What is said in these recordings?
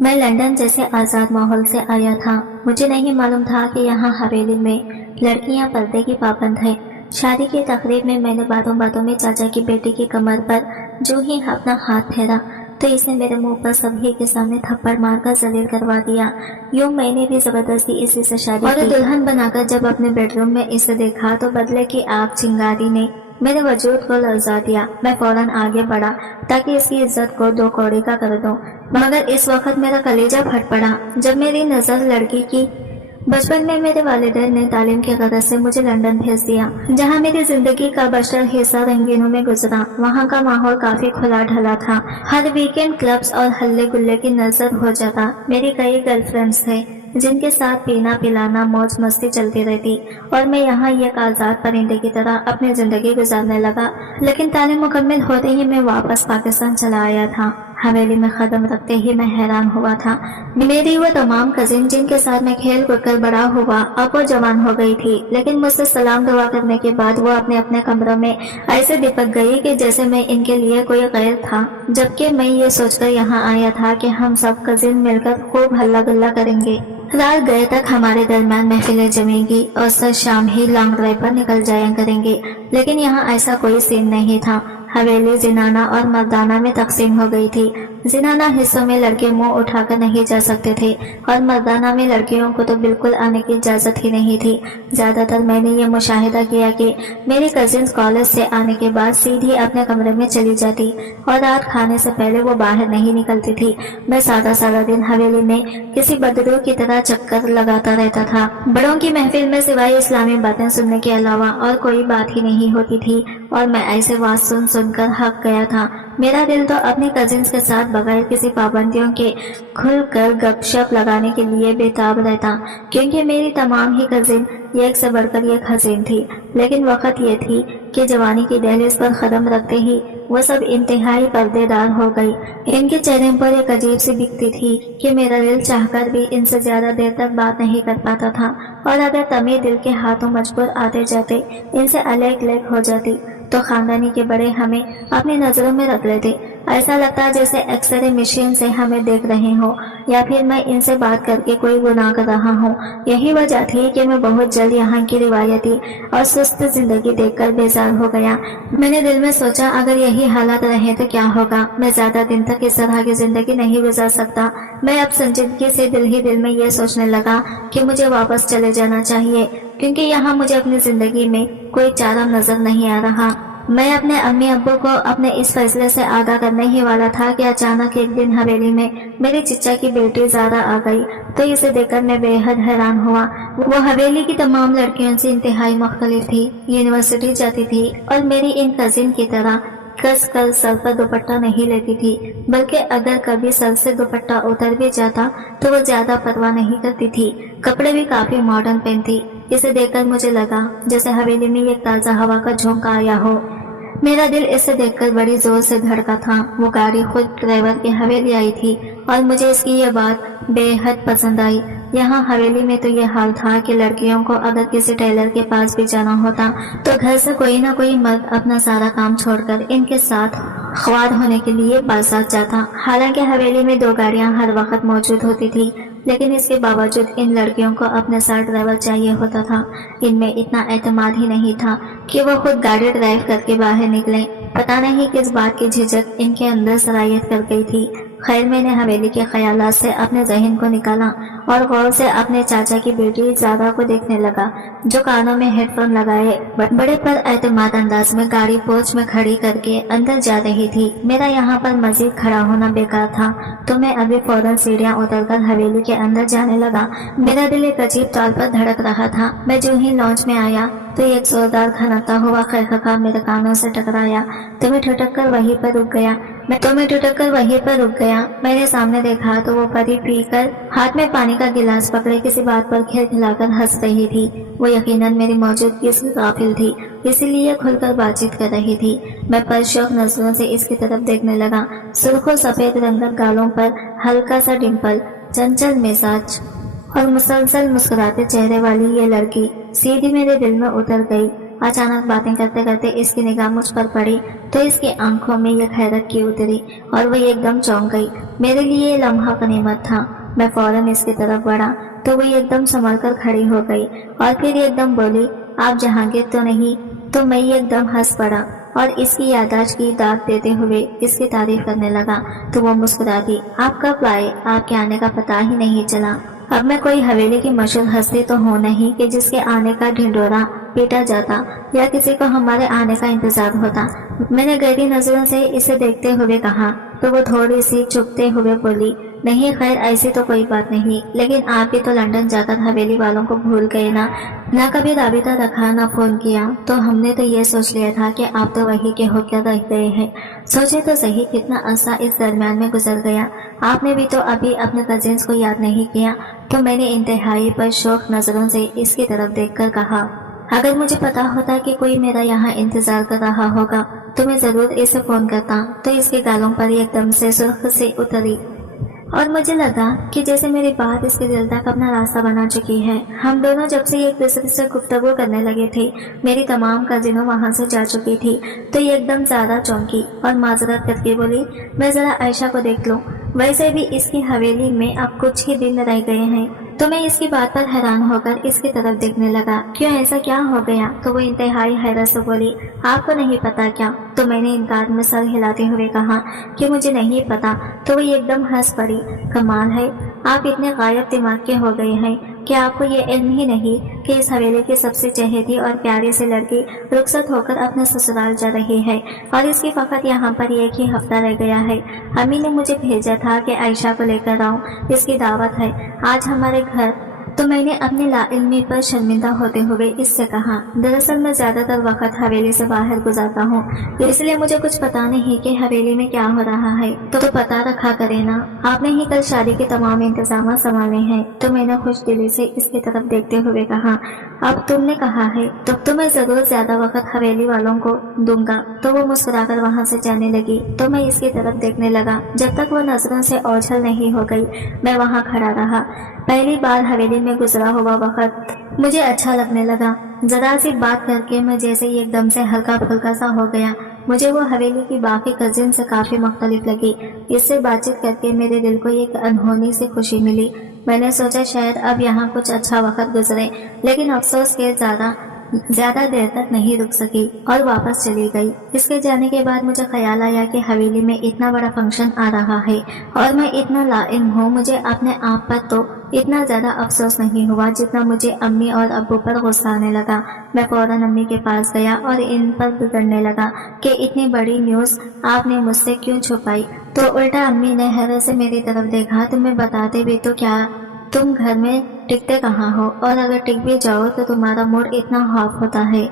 میں لندن جیسے آزاد ماحول سے آیا تھا۔ مجھے نہیں معلوم تھا کہ یہاں حویلی میں لڑکیاں پردے کی پابند ہیں۔ شادی کی تقریب میں نے باتوں باتوں میں چاچا کی بیٹی کی کمر پر جو ہی اپنا ہاتھ پھیرا تو اس نے میرے منہ پر سبھی کے سامنے تھپڑ مار کر ذلیل کروا دیا۔ یوں میں نے بھی زبردستی اسی سے شادی کی اور دلہن بنا کر جب اپنے بیڈ روم میں اسے دیکھا تو بدلے کی آگ چنگاری نے میرے وجود کو لرزا دیا۔ میں فوراً آگے بڑھا تاکہ اس کی عزت کو دو کوڑے کا کر دوں، مگر اس وقت میرا کلیجہ پھٹ پڑا جب میری نظر لڑکی کی۔ بچپن میں میرے والدین نے تعلیم کی غرض سے مجھے لندن بھیج دیا، جہاں میری زندگی کا بیشتر حصہ رنگینوں میں گزرا۔ وہاں کا ماحول کافی کھلا ڈھلا تھا، ہر ویکینڈ کلبز اور ہلے گلے کی نظر ہو جاتا۔ میری کئی گرل فرینڈز تھے جن کے ساتھ پینا پلانا موج مستی چلتی رہتی، اور میں یہاں ایک آزاد پرندے کی طرح اپنی زندگی گزارنے لگا۔ لیکن تعلیم مکمل ہوتے ہی میں واپس پاکستان چلا آیا تھا۔ حویلی میں قدم رکھتے ہی میں حیران ہوا تھا۔ میری وہ تمام کزن جن کے ساتھ میں کھیل کود کر بڑا ہوا اب وہ جوان ہو گئی تھی، لیکن مجھ سے سلام دعا کرنے کے بعد وہ اپنے اپنے کمروں میں ایسے دپک گئی کہ جیسے میں ان کے لیے کوئی غیر تھا، جبکہ میں یہ سوچ کر یہاں آیا تھا کہ ہم سب کزن مل کر خوب ہلا گلا کریں گے۔ رات گئے تک ہمارے درمیان محفلیں جمیں گی اور سر شام ہی لانگ ڈرائیو پر نکل جایا کریں گے، لیکن یہاں ایسا کوئی سین نہیں تھا۔ حویلی زنانہ اور مردانہ میں تقسیم ہو گئی تھی۔ زنانہ حصوں میں لڑکے منہ اٹھا کر نہیں جا سکتے تھے اور مردانہ میں لڑکیوں کو تو بالکل آنے کی اجازت ہی نہیں تھی۔ زیادہ تر میں نے یہ مشاہدہ کیا کہ میری کزنز کالج سے آنے کے بعد سیدھی اپنے کمرے میں چلی جاتی اور رات کھانے سے پہلے وہ باہر نہیں نکلتی تھی۔ میں سارا دن حویلی میں کسی بدرو کی طرح چکر لگاتا رہتا تھا۔ بڑوں کی محفل میں سوائے اسلامی باتیں سننے کے علاوہ اور کوئی بات ہی نہیں ہوتی تھی، اور میں ایسے واز سن کر ہک گیا تھا۔ میرا دل تو اپنی کزنز کے ساتھ بغیر کسی پابندیوں کے کھل کر گپ شپ لگانے کے لیے بےتاب رہتا، کیونکہ میری تمام ہی کزن ایک سے بڑھ کر ایک حسین تھی۔ لیکن وقت یہ تھی کہ جوانی کی دہلیز پر قدم رکھتے ہی وہ سب انتہائی پردے دار ہو گئی۔ ان کے چہرے پر ایک عجیب سی بکتی تھی کہ میرا دل چاہ کر بھی ان سے زیادہ دیر تک بات نہیں کر پاتا تھا، اور اگر تمی دل کے ہاتھوں مجبور آتے جاتے ان سے الگ الگ ہو جاتی تو خاندانی کے بڑے ہمیں اپنی نظروں میں رکھ لیتے۔ ایسا لگتا جیسے ایکس رے مشین سے ہمیں دیکھ رہے ہوں، یا پھر میں ان سے بات کر کے کوئی گناہ کر رہا ہوں۔ یہی وجہ تھی کہ میں بہت جلد یہاں کی روایتی اور سست زندگی دیکھ کر بیزار ہو گیا۔ میں نے دل میں سوچا اگر یہی حالات رہے تو کیا ہوگا، میں زیادہ دن تک اس طرح کی زندگی نہیں گزار سکتا۔ میں اب سنجیدگی سے دل ہی دل میں یہ سوچنے لگا کہ مجھے واپس چلے جانا چاہیے، کیونکہ یہاں مجھے اپنی زندگی میں کوئی چارہ نظر نہیں آ رہا۔ میں اپنے امی ابو کو اپنے اس فیصلے سے آگاہ کرنے ہی والا تھا کہ اچانک ایک دن حویلی میں میری چچا کی بیٹی زارا آ گئی، تو اسے دیکھ کر میں بے حد حیران ہوا۔ وہ حویلی کی تمام لڑکیوں سے انتہائی مختلف تھی، یونیورسٹی جاتی تھی اور میری ان کزن کی طرح کس کر سر پر دوپٹہ نہیں لیتی تھی، بلکہ اگر کبھی سر سے دوپٹہ اتر بھی جاتا تو وہ زیادہ پرواہ نہیں کرتی تھی۔ کپڑے بھی کافی ماڈرن پہنتی۔ اسے دیکھ کر مجھے لگا جیسے حویلی میں ایک تازہ ہوا کا جھونکا آیا ہو۔ میرا دل اسے دیکھ کر بڑی زور سے دھڑکا تھا۔ وہ گاڑی خود ڈرائیور کی حویلی آئی تھی اور مجھے اس کی یہ بات بے حد پسند آئی۔ یہاں حویلی میں تو یہ حال تھا کہ لڑکیوں کو اگر کسی ٹیلر کے پاس بھی جانا ہوتا تو گھر سے کوئی نہ کوئی مرد اپنا سارا کام چھوڑ کر ان کے ساتھ خوار ہونے کے لیے بازار جاتا۔ حالانکہ حویلی میں 2 گاڑیاں ہر وقت موجود ہوتی تھی، لیکن اس کے باوجود ان لڑکیوں کو اپنے ساتھ ڈرائیور چاہیے ہوتا تھا۔ ان میں اتنا اعتماد ہی نہیں تھا کہ وہ خود گاڑی ڈرائیو کر کے باہر نکلیں۔ پتہ نہیں کس بات کی جھجک ان کے اندر سرایت کر گئی تھی۔ خیر میں نے حویلی کے خیالات سے اپنے ذہن کو نکالا اور غور سے اپنے چاچا کی بیٹی زارا کو دیکھنے لگا، جو کانوں میں ہیڈ فون لگائے بڑے پر اعتماد انداز میں گاڑی پورچ میں کھڑی کر کے اندر جا رہی تھی۔ میرا یہاں پر مزید کھڑا ہونا بیکار تھا، تو میں ابھی فوراً سیڑھیاں اتر کر حویلی کے اندر جانے لگا۔ میرا دل ایک عجیب تال پر دھڑک رہا تھا۔ میں جو ہی لانچ میں آیا تو ایک زوردار کھنکتا ہوا خرخکا میرے کانوں سے ٹکرایا تو میں ٹھٹک کر وہیں پر رک گیا۔ میں نے سامنے دیکھا تو وہ پری پی کر ہاتھ میں پانی کا گلاس پکڑے کسی بات پر کھلکھلا کر ہنس رہی تھی۔ وہ یقیناً میری موجودگی سے غافل تھی، اسی لیے کھل کر بات چیت کر رہی تھی۔ میں پرشوق نظروں سے اس کی طرف دیکھنے لگا۔ سرخ و سفید رنگت گالوں پر ہلکا سا ڈمپل، چنچل مزاج اور مسلسل مسکراتے چہرے والی یہ لڑکی سیدھی میرے دل میں اتر گئی۔ अचानक बातें करते करते इसकी निगाह मुझ पर पड़ी तो इसकी आंखों में यह हैरत की उतरी और वह एकदम चौंक गई। मेरे लिए ये लम्हा गनीमत था। मैं फौरन इसकी तरफ बढ़ा तो वह एकदम संभल कर खड़ी हो गई और फिर एकदम बोली, आप जहांगीर तो नहीं? तो मैं एकदम हंस पड़ा और इसकी याददाश्त की दाद देते हुए इसकी तारीफ करने लगा तो वो मुस्कुरा दी। आप कब आए? आपके आने का पता ही नहीं चला। अब मैं कोई हवेली की मशहूर हस्ती तो हूँ नहीं कि जिसके आने का ढिंढोरा पीटा जाता या किसी को हमारे आने का इंतजार होता। मैंने गहरी नजरों से इसे देखते हुए कहा तो वो थोड़ी सी चुपते हुए बोली, नहीं खैर ऐसी तो कोई बात नहीं, लेकिन आप भी तो लंदन जाकर हवेली वालों को भूल गए ना कभी राबिता रखा ना फोन किया। तो हमने तो ये सोच लिया था कि आप तो वही के होकर रह गए हैं। सोचे तो सही कितना अरसा इस दरमियान में गुजर गया। आपने भी तो अभी अपने कजिन्स को याद नहीं किया। तो मैंने इंतहाई पर शौक नजरों से इसकी तरफ देखकर कहा, अगर मुझे पता होता कि कोई मेरा यहाँ इंतजार कर रहा होगा तो मैं जरूर इसे फोन करता। तो इसके गालों पर एकदम से सुर्ख से उतरी और मुझे लगा कि जैसे मेरी बात इसके दिल तक अपना रास्ता बना चुकी है। हम दोनों जब से एक दूसरे से गुफ्तगू करने लगे थे, मेरी तमाम कजिनों वहां से जा चुकी थी तो ये एकदम ज्यादा चौंकी और माजरत करके बोली, मैं जरा आयशा को देख लूं। वैसे भी इसकी हवेली में अब कुछ ही दिन रह गए हैं। तो मैं इसकी बात पर हैरान होकर इसकी तरफ देखने लगा, क्यों ऐसा क्या हो गया? तो वो इंतहाई हैरत से बोली, आपको नहीं पता क्या? तो मैंने इनकार में सर हिलाते हुए कहा कि मुझे नहीं पता। तो वो एकदम हंस पड़ी, कमाल है, आप इतने गायब दिमाग के हो गए हैं कि आपको ये इल्म ही नहीं कि इस हवेली की सबसे चहेती और प्यारी सी लड़की रुखसत होकर अपने ससुराल जा रही है और इसकी फकत यहाँ पर एक ही हफ्ता रह गया है। अम्मी ने मुझे भेजा था कि आयशा को लेकर आऊँ, इसकी दावत है आज हमारे घर। तो मैंने अपनी लाइल्मी पर शर्मिंदा होते हुए इससे कहा, दरअसल मैं ज्यादातर वक्त हवेली से बाहर गुजारता हूँ, इसलिए मुझे कुछ पता नहीं कि हवेली में क्या हो रहा है। तो पता रखा करे ना, आपने ही कल शादी के तमाम इंतजाम संभाले हैं। तो मैंने खुश दिली से इसकी तरफ देखते हुए कहा, अब तुमने कहा है तो मैं जरूर ज्यादा वक्त हवेली वालों को दूंगा। तो वो मुस्कुराकर वहाँ से जाने लगी तो मैं इसकी तरफ देखने लगा। जब तक वो नजरों से ओझल नहीं हो गई मैं वहाँ खड़ा रहा। पहली बार हवेली में गुजरा हुआ वक्त मुझे अच्छा लगने लगा। जरा सी बात करके मैं जैसे ही एकदम से हल्का फुल्का सा हो गया। मुझे वो हवेली की बाकी कजिन से काफी मुख्तलिफ लगी। इससे बातचीत करके मेरे दिल को एक अनहोनी सी खुशी मिली। मैंने सोचा शायद अब यहाँ कुछ अच्छा वक्त गुजरे, लेकिन अफसोस के ज्यादा देर तक नहीं रुक सकी और वापस चली गई। इसके जाने के बाद मुझे ख्याल आया कि हवेली में इतना बड़ा फंक्शन आ रहा है और मैं इतना लाइम हूँ। मुझे अपने आप पर तो इतना ज्यादा अफसोस नहीं हुआ जितना मुझे अम्मी और अब्बू पर गुस्सा आने लगा। मैं फौरन अम्मी के पास गया और इन पर बिगड़ने लगा कि इतनी बड़ी न्यूज आपने मुझसे क्यों छुपाई। तो उल्टा अम्मी ने हैरत से मेरी तरफ देखा, तुम्हें बताते भी तो क्या, तुम घर में टिकते कहाँ हो, और अगर टिक भी जाओ तो तुम्हारा मूड इतना खौफ होता है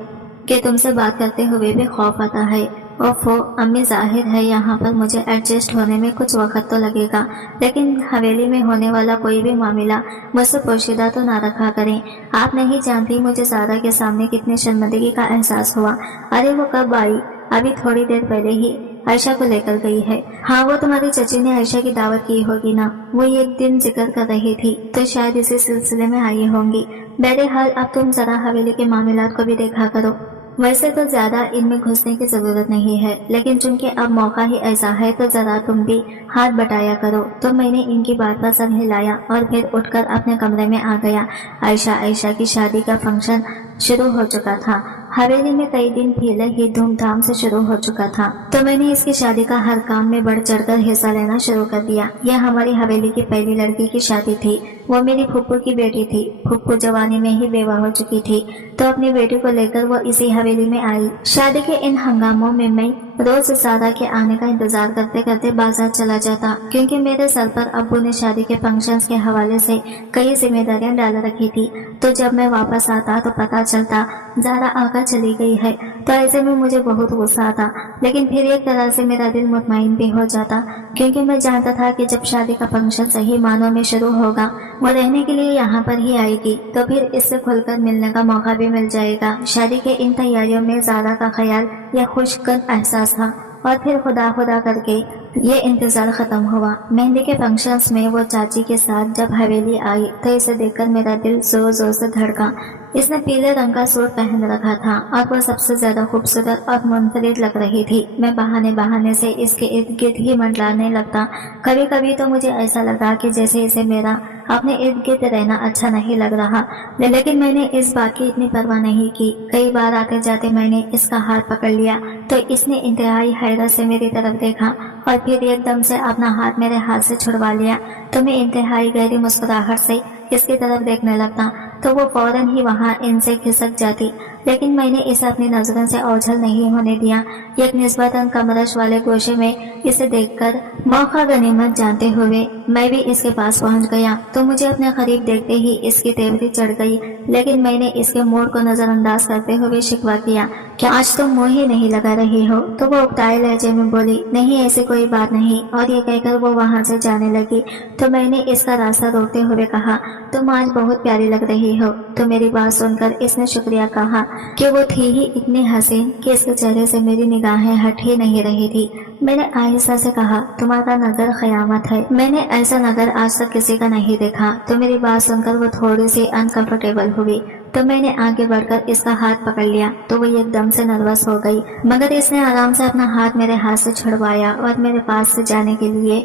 कि तुमसे बात करते हुए भी खौफ आता है। ओफो अम्मी, जाहिर है यहाँ पर मुझे एडजस्ट होने में कुछ वक्त तो लगेगा, लेकिन हवेली में होने वाला कोई भी मामला मुझसे पोशीदा तो ना रखा करें। आप नहीं जानती मुझे ज़ारा के सामने कितनी शर्मिंदगी का एहसास हुआ। अरे वो कब आई? अभी थोड़ी देर पहले ही आयशा को लेकर गई है। हाँ, वो तुम्हारी चची ने आयशा की दावत की होगी ना, वो एक दिन जिक्र कर रही थी तो शायद इसी सिलसिले में आई होंगी। बहरहाल अब तुम जरा हवेली के मामलात को भी देखा करो। वैसे तो ज्यादा इनमें घुसने की जरूरत नहीं है, लेकिन चूंकि अब मौका ही ऐसा है तो जरा तुम भी हाथ बटाया करो। तो मैंने इनकी बात पर सर हिलाया और फिर उठकर अपने कमरे में आ गया। आयशा की शादी का फंक्शन शुरू हो चुका था। हवेली में कई दिन पहले ही धूमधाम से शुरू हो चुका था, तो मैंने इसकी शादी का हर काम में बढ़ चढ़कर हिस्सा लेना शुरू कर दिया। यह हमारी हवेली की पहली लड़की की शादी थी। वो मेरी फुप्पू की बेटी थी। फुप्पू जवानी में ही बेवा हो चुकी थी तो अपनी बेटी को लेकर वो इसी हवेली में आई। शादी के इन हंगामों में मैं रोज ज़ारा के आने का इंतजार करते करते बाजार चला जाता, क्योंकि मेरे सर पर अब्बू ने शादी के फंक्शंस के हवाले से कई जिम्मेदारियां डाल रखी थी। तो जब मैं वापस आता तो पता चलता ज़ारा आकर चली गई है। तो ऐसे में मुझे बहुत गुस्सा आता, लेकिन फिर एक तरह से मेरा दिल मुतमईन भी हो जाता, क्योंकि मैं जानता था कि जब शादी का फंक्शन सही मानों में शुरू होगा वो रहने के लिए यहाँ पर ही आएगी, तो फिर इससे खुलकर मिलने का मौका भी मिल जाएगा। शादी के इन तैयारियों में ज़ारा का ख्याल या खुशकन एहसास था और फिर खुदा खुदा करके ये इंतजार खत्म हुआ। मेहंदी के फंक्शंस में वो चाची के साथ जब हवेली आई तो इसे देखकर मेरा दिल जोर जोर से धड़का। इसने पीले रंग का सूट पहन रखा था और वह सबसे ज्यादा खूबसूरत और मुनफरिद लग रही थी। मैं बहाने बहाने से इसके इर्द गिर्द ही मंडलाने लगता। कभी कभी तो मुझे ऐसा लगा कि जैसे इसे मेरा अपने इर्द गिर्द रहना अच्छा नहीं लग रहा, लेकिन मैंने इस बात की इतनी परवाह नहीं की। कई बार आते जाते मैंने इसका हाथ पकड़ लिया तो इसने इंतहाई हैरत से मेरी तरफ देखा और फिर एकदम से अपना हाथ मेरे हाथ से छुड़वा लिया। तो मैं इंतहाई गहरी मुस्कुराहट से इसकी तरफ देखने लगता तो वो फौरन ही वहां इनसे खिसक जाती, लेकिन मैंने इसे अपनी नजरों से ओझल नहीं होने दिया। एक निस्बतन कमरश वाले गोशे में इसे देखकर मौका गनीमत जानते हुए मैं भी इसके पास पहुंच गया तो मुझे अपने करीब देखते ही इसकी तेवरी चढ़ गई, लेकिन मैंने इसके मूड को नजरअंदाज करते हुए शिकवा किया कि आज तुम मुंह ही नहीं लगा रही हो। तो वो उकताए लहजे में बोली, नहीं ऐसी कोई बात नहीं, और ये कहकर वो वहां से जाने लगी। तो मैंने इसका रास्ता रोकते हुए कहा, तुम आज बहुत प्यारी लग रही हो। तो मेरी बात सुनकर इसने शुक्रिया कहा कि वो थी ही इतनी हसीन कि इसके चेहरे से मेरी निगाहें हट ही नहीं रही थी। मैंने आहिस्ता से कहा, तुम्हारा नजर क़यामत है, मैंने ऐसा नजर आज तक किसी का नहीं देखा। तो मेरी बात सुनकर वो थोड़ी सी अनकंफर्टेबल हुई तो मैंने आगे बढ़कर इसका हाथ पकड़ लिया तो वो एकदम से नर्वस हो गई, मगर इसने आराम से अपना हाथ मेरे हाथ से छुड़वाया और मेरे पास से जाने के लिए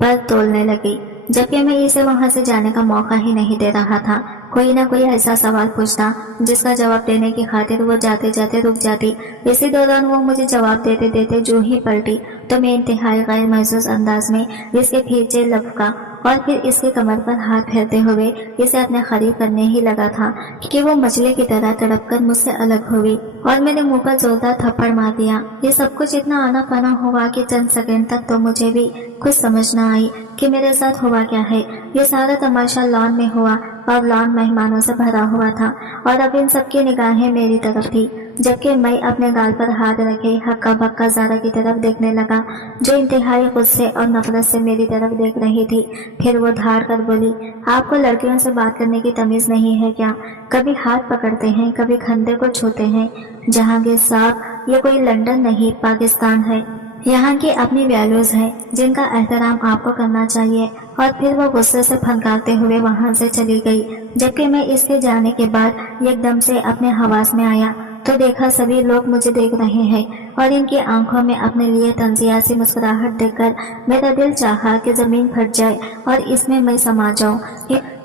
पर तोलने लगी, जबकि मैं इसे वहां से जाने का मौका ही नहीं दे रहा था। कोई ना कोई ऐसा सवाल पूछता जिसका जवाब देने की खातिर वो जाते जाते रुक जाती। इसी दौरान वो मुझे जवाब देते देते जो ही पलटी तो मैं इंतहाई गैर महसूस अंदाज में इसके खींचे लपका और फिर इसके कमर पर हाथ फेरते हुए इसे अपने करीब करने ही लगा था कि वो मछली की तरह तड़पकर मुझसे अलग हुई और मेरे मुंह पर जोरदार थप्पड़ मार दिया। ये सब कुछ इतना आना पाना हुआ कि चंद सेकंड तक तो मुझे भी कुछ समझ न आई कि मेरे साथ हुआ क्या है। ये सारा तमाशा लॉन में हुआ और लॉन मेहमानों से भरा हुआ था और अब इन सबकी निगाहें मेरी तरफ थी, जबकि मैं अपने गाल पर हाथ रखे हक्का बक्का ज़ारा की तरफ देखने लगा जो इंतहाई गुस्से और नफरत से मेरी तरफ देख रही थी। फिर वो धार कर बोली, आपको लड़कियों से बात करने की तमीज़ नहीं है क्या? कभी हाथ पकड़ते हैं, कभी कंधे को छूते हैं। जहांगीर साहब, ये कोई लंदन नहीं पाकिस्तान है। यहाँ की अपनी वैल्यूज है जिनका एहतराम आपको करना चाहिए। और फिर वो गुस्से से फनकारते हुए वहां से चली गई, जबकि मैं इसके जाने के बाद एकदम से अपने हवास में आया तो देखा सभी लोग मुझे देख रहे हैं और इनकी आंखों में अपने लिए तंजिया सी मुस्कुराहट देखकर मेरा दिल चाहा कि जमीन फट जाए और इसमें मैं समा जाऊं।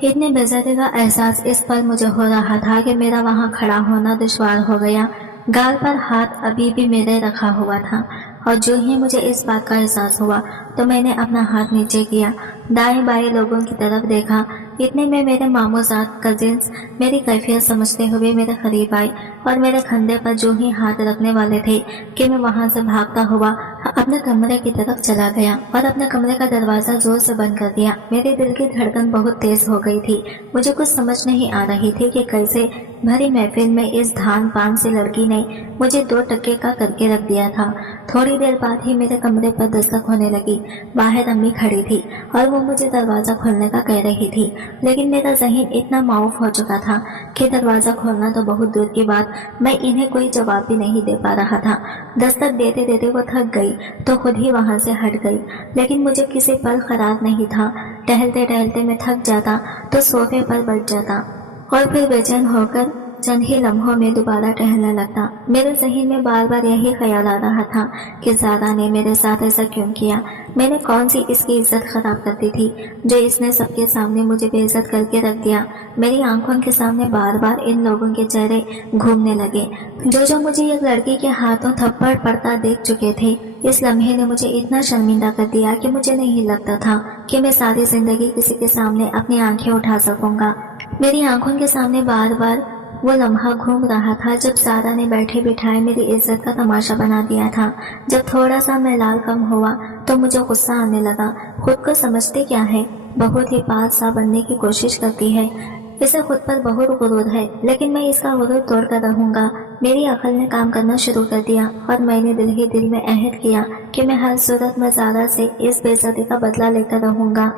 इतने बेइज्जती का एहसास इस पर मुझे हो रहा था कि मेरा वहां खड़ा होना दुश्वार हो गया। गाल पर हाथ अभी भी मेरे रखा हुआ था और जो ही मुझे इस बात का एहसास हुआ तो मैंने अपना हाथ नीचे किया, दाएं बाएं लोगों की तरफ देखा। इतने में मेरे मामूजात कजिन्स मेरी कैफियत समझते हुए मेरे करीब आए और मेरे कंधे पर जो ही हाथ रखने वाले थे कि मैं वहां से भागता हुआ अपने कमरे की तरफ चला गया और अपने कमरे का दरवाजा जोर से बंद कर दिया। मेरे दिल की धड़कन बहुत तेज हो गई थी। मुझे कुछ समझ नहीं आ रही थी कि कैसे भरी महफिल में इस धान पान सी लड़की ने मुझे 2 टके का करके रख दिया था। थोड़ी देर बाद ही मेरे कमरे पर दस्तक होने लगी। बाहर अम्मी खड़ी थी और वो मुझे दरवाजा खोलने का कह रही थी, लेकिन मेरा ज़हन इतना माऊफ हो चुका था कि दरवाजा खोलना तो बहुत दूर की बात, मैं इन्हें कोई जवाब भी नहीं दे पा रहा था। दस्तक देते देते वो थक गई तो खुद ही वहां से हट गई, लेकिन मुझे किसी पर करार नहीं था। टहलते टहलते मैं थक जाता तो सोफे पर बैठ जाता और फिर बेचैन होकर चंद ही लम्हों में दोबारा टहलने लगता। मेरे ज़हन में बार बार यही ख्याल आ रहा था कि ज़ारा ने मेरे साथ ऐसा क्यों किया। मैंने कौन सी इसकी इज्जत खराब कर दी थी जो इसने सबके सामने मुझे बेइज्जत करके रख दिया। मेरी आंखों के सामने बार बार इन लोगों के चेहरे घूमने लगे जो मुझे एक लड़की के हाथों थप्पड़ पड़ता देख चुके थे। इस लम्हे ने मुझे इतना शर्मिंदा कर दिया कि मुझे नहीं लगता था कि मैं सारी जिंदगी किसी के सामने अपनी आंखें उठा सकूंगा। मेरी आंखों के सामने बार बार वो लम्हा घूम रहा था जब ज़ारा ने बैठे बिठाए मेरी इज्जत का तमाशा बना दिया था। जब थोड़ा सा मेलाल कम हुआ तो मुझे गुस्सा आने लगा। खुद को समझती क्या है, बहुत ही पास सा बनने की कोशिश करती है। इसे खुद पर बहुत गुरूर है, लेकिन मैं इसका गुरूर तोड़ कर रहूंगा। मेरी अकल ने काम करना शुरू कर दिया और मैंने दिल ही दिल में अहद किया कि मैं हर सूरत में ज़ारा से इस बेइज्जती का बदला लेकर रहूंगा।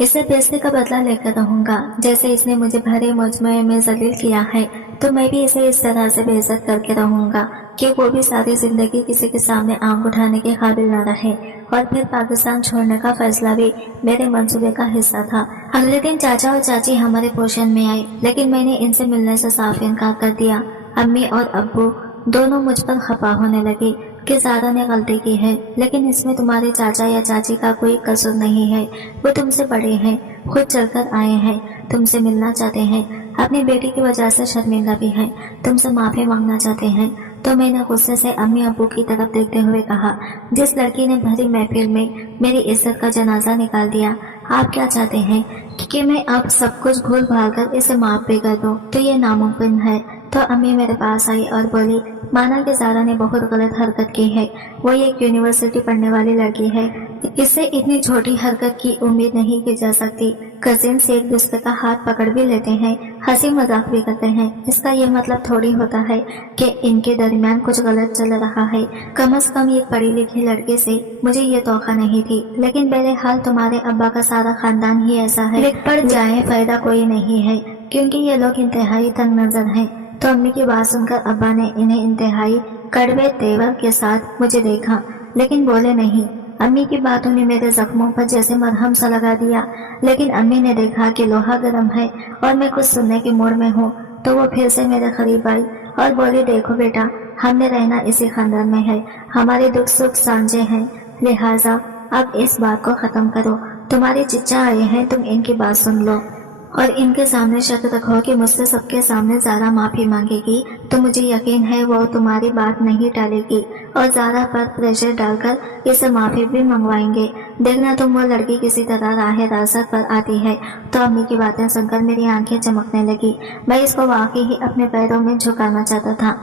इसे बेइज्जती का बदला लेकर रहूंगा। जैसे इसने मुझे भरे मजमे में जलील किया है तो मैं भी इसे इस तरह से बेइज्जत करके रहूंगा कि वो भी सारी जिंदगी किसी के सामने आंख उठाने के काबिल न रहे और फिर पाकिस्तान छोड़ने का फैसला भी मेरे मंसूबे का हिस्सा था। अगले दिन चाचा और चाची हमारे पोषण में आए, लेकिन मैंने इनसे मिलने से साफ इनकार कर दिया। अम्मी और अब्बू दोनों मुझ पर खफा होने लगे कि ज़ारा ने गलती की है, लेकिन इसमें तुम्हारे चाचा या चाची का कोई कसूर नहीं है। वो तुमसे बड़े हैं, खुद चलकर आए हैं, तुमसे मिलना चाहते हैं, अपनी बेटी की वजह से शर्मिंदा भी हैं, तुमसे माफ़ी मांगना चाहते हैं। तो मैंने गुस्से से अम्मी अब्बू की तरफ देखते हुए कहा, जिस लड़की ने भरी महफिल में मेरी इज्जत का जनाजा निकाल दिया, आप क्या चाहते हैं कि मैं अब सब कुछ भूल भाल कर इसे माफ भी कर दूं? तो ये नामुमकिन है। तो अम्मी मेरे पास आई और बोली, माना कि ज़ारा ने बहुत गलत हरकत की है, वो एक यूनिवर्सिटी पढ़ने वाली लड़की है, इससे इतनी छोटी हरकत की उम्मीद नहीं की जा सकती। कजिन्स एक दूसरे का हाथ पकड़ भी लेते हैं, हंसी मजाक भी करते हैं, इसका ये मतलब थोड़ी होता है कि इनके दरमियान कुछ गलत चल रहा है। कम से कम एक पढ़ी लिखी लड़के से मुझे ये तोखा नहीं थी, लेकिन बहरहाल तुम्हारे अब्बा का सारा खानदान ही ऐसा है, लिख पढ़ जाए फायदा कोई नहीं है, क्योंकि ये लोग इंतहाई तंग नजर हैं। तो अम्मी की बात सुनकर अब्बा ने इन्हें इंतहाई कड़वे तेवर के साथ मुझे देखा, लेकिन बोले नहीं। अम्मी की बातों ने मेरे जख्मों पर जैसे मरहम सा लगा दिया, लेकिन अम्मी ने देखा कि लोहा गर्म है और मैं कुछ सुनने के मूड में हूँ, तो वो फिर से मेरे करीब आई और बोली, देखो बेटा, हमने रहना इसी खानदान में है, हमारे दुख सुख साझे हैं, लिहाजा अब इस बात को खत्म करो। तुम्हारे चिच्चा आए हैं, तुम इनकी बात सुन लो और इनके सामने शर्त रखो कि मुझसे सबके सामने ज़ारा माफ़ी मांगेगी, तो मुझे यकीन है वो तुम्हारी बात नहीं टालेगी और ज़ारा पर प्रेशर डालकर इसे माफ़ी भी मंगवाएंगे। देखना तुम वो लड़की किसी तरह राह राज़त पर आती है। तो अम्मी की बातें सुनकर मेरी आंखें चमकने लगी। मैं इसको वाकई ही अपने पैरों में झुकाना चाहता था।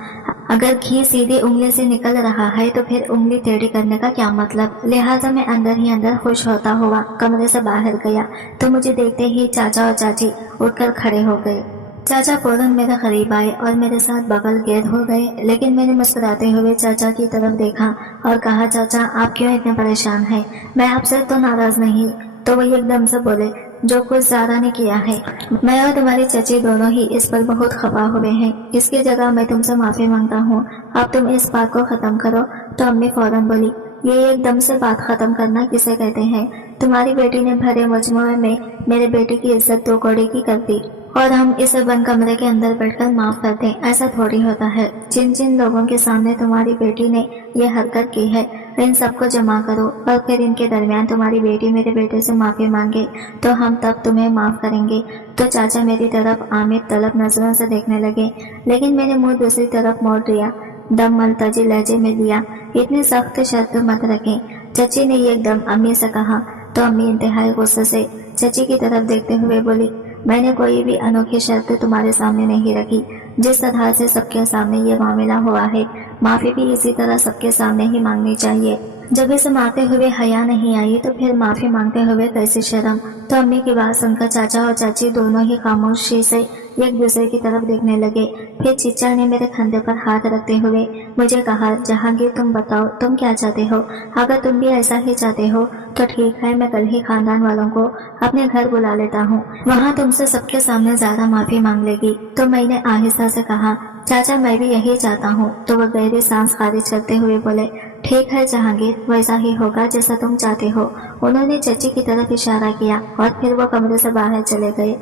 अगर घी सीधी उंगली से निकल रहा है तो फिर उंगली टेढ़ी करने का क्या मतलब। लिहाजा मैं अंदर ही अंदर खुश होता हुआ कमरे से बाहर गया तो मुझे देखते ही चाचा और चाची उठकर खड़े हो गए। चाचा फौरन मेरे करीब आए और मेरे साथ बगल गेद हो गए, लेकिन मैंने मुस्कुराते हुए चाचा की तरफ देखा और कहा, चाचा आप क्यों इतने परेशान हैं? मैं आपसे तो नाराज नहीं। तो वो एकदम से बोले, जो कुछ ज़ारा ने किया है, मैं और तुम्हारी चाची दोनों ही इस पर बहुत खफा हुए हैं। इसकी जगह मैं तुमसे माफ़ी मांगता हूँ, अब तुम इस बात को ख़त्म करो। तो अम्मी फौरन बोली, ये एकदम से बात ख़त्म करना किसे कहते हैं? तुम्हारी बेटी ने भरे मजमुए में मेरे बेटे की इज्जत दो कौड़ी की कर दी और हम इसे बंद कमरे के अंदर बैठकर माफ कर दें, ऐसा थोड़ी होता है। जिन जिन लोगों के सामने तुम्हारी बेटी ने यह हरकत की है, इन सबको जमा करो और फिर इनके दरमियान तुम्हारी बेटी मेरे बेटे से माफी मांगे तो हम तब तुम्हें माफ करेंगे। तो चाचा मेरी तरफ आमिर तलब नजरों से देखने लगे, लेकिन मैंने मुंह दूसरी तरफ मोड़ दिया, दम मलतजी लहजे में दिया, इतनी सख्त शर्त मत रखें। चाची ने एकदम अम्मी से कहा। तो अम्मी इंतहाई गुस्से से चाची की तरफ देखते हुए बोली, मैंने कोई भी अनोखी शर्त तुम्हारे सामने नहीं रखी। जिस तरह से सबके सामने ये मामला हुआ है, माफ़ी भी इसी तरह सबके सामने ही मांगनी चाहिए। जब इसे मारते हुए हया नहीं आई तो फिर माफ़ी मांगते हुए कैसी शर्म। तो अम्मी की बात सुनकर चाचा और चाची दोनों ही खामोशी से एक दूसरे की तरफ देखने लगे। फिर चीचा ने मेरे कंधे पर हाथ रखते हुए मुझे कहा, जहांगीर तुम बताओ तुम क्या चाहते हो? अगर तुम भी ऐसा ही चाहते हो तो ठीक है, मैं कल ही खानदान वालों को अपने घर बुला लेता हूँ, वहाँ तुमसे सबके सामने ज़ारा माफ़ी मांग लेगी। तो मैंने आहिस्ता से कहा, चाचा मैं भी यही चाहता हूँ। तो वह गहरी सांस खारिज करते हुए बोले, ठीक है जहांगीर, वैसा ही होगा जैसा तुम चाहते हो। उन्होंने चाची की तरफ इशारा किया और फिर वो कमरे से बाहर चले गए।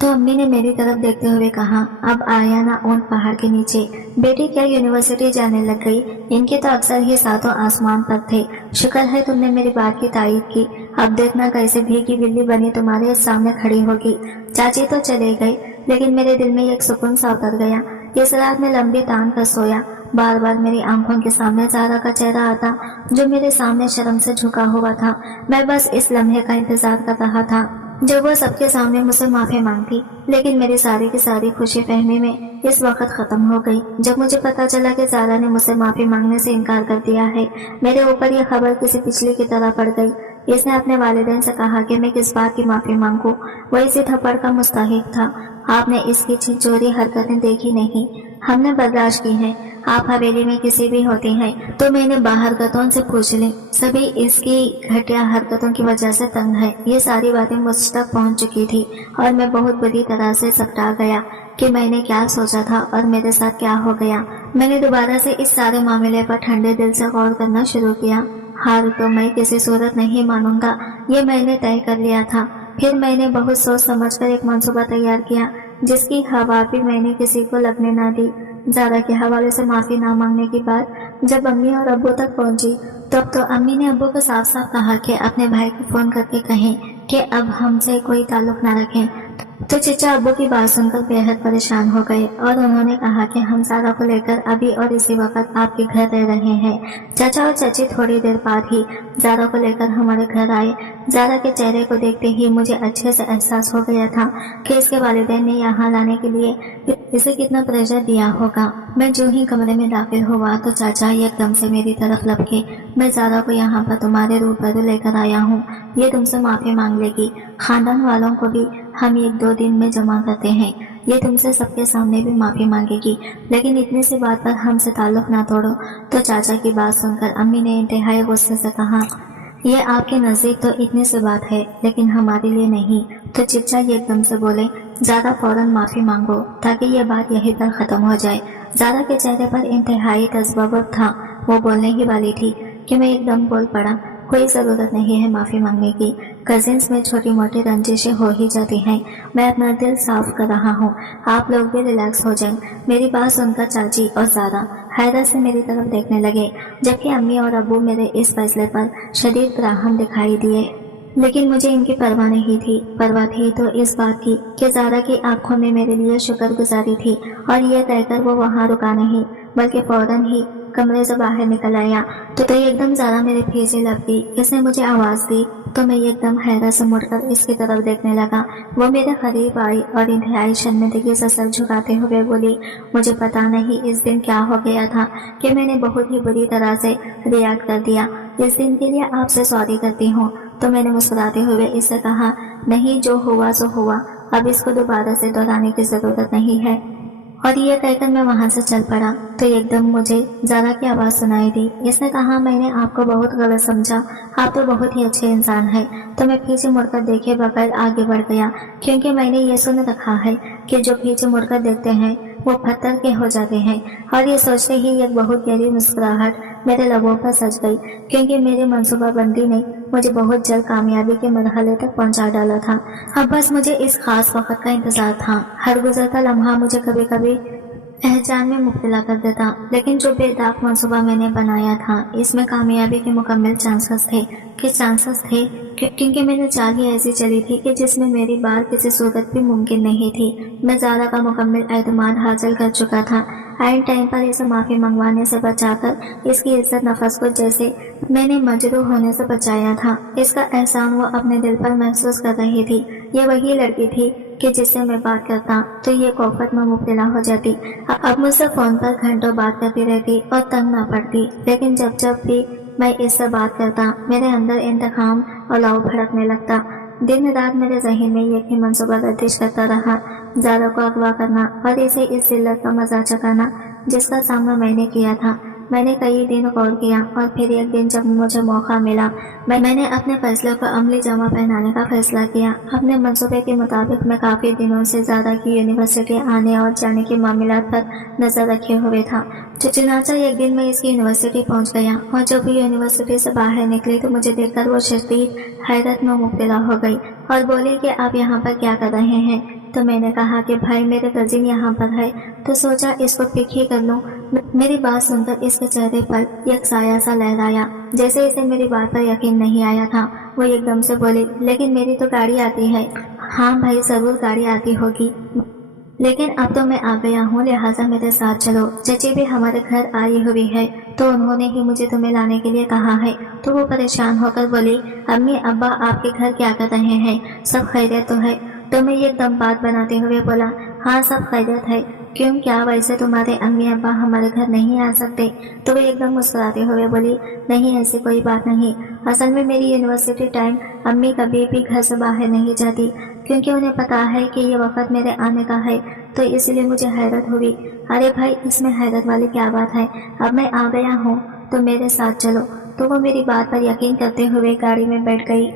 तो अम्मी ने मेरी तरफ देखते हुए कहा, अब आया ना ऊंट पहाड़ के नीचे। बेटी क्या यूनिवर्सिटी जाने लग गई? इनके तो अक्सर ही सातों आसमान पर थे। शुक्र है तुमने मेरी बात की तायीद की। अब देखना कैसे भीगी बिल्ली बनी तुम्हारे सामने खड़ी होगी। चाची तो चले गई, लेकिन मेरे दिल में एक सुकून सा उतर गया। इस रात में लंबी तान कर सोया। बार बार मेरी आंखों के सामने ज़ारा का चेहरा आता, जो मेरे सामने शर्म से झुका हुआ था। मैं बस इस लम्हे का इंतजार कर रहा था जब वो सबके सामने मुझसे माफी मांगती। लेकिन मेरी सारी की सारी खुशी फहमी में इस वक्त खत्म हो गई जब मुझे पता चला कि ज़ारा ने मुझसे माफी मांगने से इनकार कर दिया है। मेरे ऊपर यह खबर किसी पिछली की तरह पड़ गई। इसने अपने वालिदैन से कहा कि मैं किस बात की माफी मांगू। वो इसी थप्पड़ का मुस्तहिक था। आपने इसकी छिछोरी हरकतें देखी नहीं, हमने बर्दाश्त की हैं। आप हवेली में किसी भी होती हैं तो मैंने बाहरकतों से पूछ ली, सभी इसकी घटिया हरकतों की वजह से तंग है। ये सारी बातें मुझ तक पहुंच चुकी थी और मैं बहुत बुरी तरह से सकता गया कि मैंने क्या सोचा था और मेरे साथ क्या हो गया। मैंने दोबारा से इस सारे मामले पर ठंडे दिल से गौर करना शुरू किया। हार तो मैं किसी सूरत नहीं मानूंगा, ये मैंने तय कर लिया था। फिर मैंने बहुत सोच समझकर एक मंसूबा तैयार किया, जिसकी हवा भी मैंने किसी को लगने ना दी। ज़ारा के हवाले से माफ़ी ना मांगने की बात जब अम्मी और अब्बू तक पहुंची, तब तो अम्मी ने अब्बू को साफ साफ कहा कि अपने भाई को फ़ोन करके कहें कि अब हमसे कोई ताल्लुक ना रखें। तो चचा अब्बू की बात सुनकर बेहद परेशान हो गए और उन्होंने कहा कि हम ज़ारा को लेकर अभी और इसी वक्त आपके घर रह रहे हैं। चाचा और चाची थोड़ी देर बाद ही ज़ारा को लेकर हमारे घर आए। ज़ारा के चेहरे को देखते ही मुझे अच्छे से एहसास हो गया था कि इसके वालिदैन ने यहाँ लाने के लिए इसे कितना प्रेशर दिया होगा। मैं जो ही कमरे में दाखिल हुआ तो चाचा एकदम से मेरी तरफ लपके, मैं ज़ारा को यहाँ पर तुम्हारे रूबरू लेकर आया हूँ, ये तुमसे माफ़ी मांग लेगी। खानदान वालों को भी हम 1-2 दिन में जमा करते हैं, ये तुमसे सबके सामने भी माफ़ी मांगेगी, लेकिन इतनी सी बात पर हमसे ताल्लुक़ ना तोड़ो। तो चाचा की बात सुनकर अम्मी ने इंतहाई गुस्से से कहा, ये आपके नज़दीक तो इतनी सी बात है, लेकिन हमारे लिए नहीं। तो चिच्चा एकदम से बोले, ज़ारा फौरन माफ़ी मांगो ताकि ये बात यहीं पर ख़त्म हो जाए। ज़ारा के चेहरे पर इंतहाई तज़ब्बुत था, वो बोलने ही वाली थी कि मैं एकदम बोल पड़ा, कोई ज़रूरत नहीं है माफ़ी मांगने की, कजिन्स में छोटी मोटी रंजिशें हो ही जाती हैं, मैं अपना दिल साफ कर रहा हूँ, आप लोग भी रिलैक्स हो जाएं। मेरी बात सुनकर चाची और ज़ारा हैरत से मेरी तरफ देखने लगे, जबकि अम्मी और अब्बू मेरे इस फैसले पर शदीद बराहम दिखाई दिए, लेकिन मुझे इनकी परवाह नहीं थी। परवाह थी तो इस बात की कि ज़ारा की आंखों में मेरे लिए शुक्रगुजारी थी, और यह कहकर वो वहाँ रुका नहीं, बल्कि फौरन ही कमरे से बाहर निकल आया। तो एकदम ज़ारा मेरे पीछे लपकी, इसने मुझे आवाज़ दी तो मैं एकदम हैरत से मुड़कर इसकी तरफ देखने लगा। वो मेरे करीब आई और इंतहाई शर्मिंदगी से सर झुकाते हुए बोली, मुझे पता नहीं इस दिन क्या हो गया था कि मैंने बहुत ही बुरी तरह से रिएक्ट कर दिया। इस दिन के लिए आपसे सॉरी करती हूँ। तो मैंने मुस्कुराते हुए इससे कहा, नहीं, जो हुआ सो हुआ, अब इसको दोबारा से दोहराने की ज़रूरत नहीं है। और ये कहकर मैं वहाँ से चल पड़ा। तो एकदम मुझे ज़ारा की आवाज़ सुनाई दी। इसने कहा, मैंने आपको बहुत गलत समझा, आप तो बहुत ही अच्छे इंसान हैं। तो मैं पीछे मुड़कर देखे बगैर आगे बढ़ गया, क्योंकि मैंने ये सुन रखा है कि जो पीछे मुड़कर देखते हैं वो पत्थर के हो जाते हैं। और ये सोचते ही एक बहुत गहरी मुस्कुराहट मेरे लबों पर सज गई, क्योंकि मेरी मनसूबाबंदी ने मुझे बहुत जल्द कामयाबी के मरहले तक पहुंचा डाला था। अब बस मुझे इस खास वक्त का इंतजार था। हर गुजरता लम्हा मुझे कभी कभी एहजान में मुब्तला कर देता, लेकिन जो बेदाग मनसूबा मैंने बनाया था, इसमें कामयाबी के मुकम्मल चांसेस थे क्योंकि मैंने चाल ही ऐसी चली थी कि जिसमें मेरी बार किसी सूरत भी मुमकिन नहीं थी। मैं ज़ारा का मुकम्मल एतमाद हासिल कर चुका था। आइन टाइम पर इसे माफ़ी मंगवाने से बचाकर इसकी इज्जत नफस को जैसे मैंने मजरूह होने से बचाया था, इसका एहसान वो अपने दिल पर महसूस कर रही थी। ये वही लड़की थी कि जिससे मैं बात करता तो ये कोफत में मुब्तला हो जाती। अब मुझसे फ़ोन पर घंटों बात करती रहती और तंग ना पड़ती, लेकिन जब भी मैं इससे बात करता, मेरे अंदर इंतकाम और लाव भड़कने लगता। दिन रात मेरे ज़हन में एक ही मंसूबा गर्दिश करता रहा, ज़ारा को अगवा करना और इसे इस जिल्लत का मजा चखाना जिसका सामना मैंने किया था। मैंने कई दिन गौर किया और फिर एक दिन जब मुझे मौका मिला, मैंने अपने फैसले को अमली जमा पहनाने का फैसला किया। अपने मंसूबे के मुताबिक मैं काफ़ी दिनों से ज़ारा की यूनिवर्सिटी आने और जाने के मामलात पर नज़र रखे हुए था। चुनाचा एक दिन मैं इसकी यूनिवर्सिटी पहुंच गया, और जब भी यूनिवर्सिटी से बाहर निकली तो मुझे देखकर वो शदीद हैरत में मुब्तला हो गई और बोली कि आप यहाँ पर क्या कर रहे हैं। तो मैंने कहा कि भाई मेरे कजिन यहाँ पर है, तो सोचा इसको पिक ही कर लूँ। मेरी बात सुनकर इसके चेहरे पर एक साया सा लहराया, जैसे इसे मेरी बात पर यकीन नहीं आया था। वो एकदम से बोली, लेकिन मेरी तो गाड़ी आती है। हाँ भाई, ज़रूर गाड़ी आती होगी, लेकिन अब तो मैं आ गया हूँ, लिहाजा मेरे साथ चलो। चची भी हमारे घर आई हुई है, तो उन्होंने ही मुझे तुम्हें लाने के लिए कहा है। तो वो परेशान होकर बोली, अम्मी अब्बा आपके घर क्या कर रहे हैं, सब खैरियत तो है? तो मैं एकदम बात बनाते हुए बोला, हाँ सब खैरियत है। क्यों, क्या वैसे तुम्हारे अम्मी अब्बा हमारे घर नहीं आ सकते? तो वो एकदम मुस्कुराते हुए बोली, नहीं ऐसी कोई बात नहीं, असल में मेरी यूनिवर्सिटी टाइम अम्मी कभी भी घर से बाहर नहीं जाती, क्योंकि उन्हें पता है कि ये वक्त मेरे आने का है, तो इसलिए मुझे हैरत हुई। अरे भाई, इसमें हैरत वाली क्या बात है, अब मैं आ गया हूँ तो मेरे साथ चलो। तो वो मेरी बात पर यकीन करते हुए गाड़ी में बैठ गई।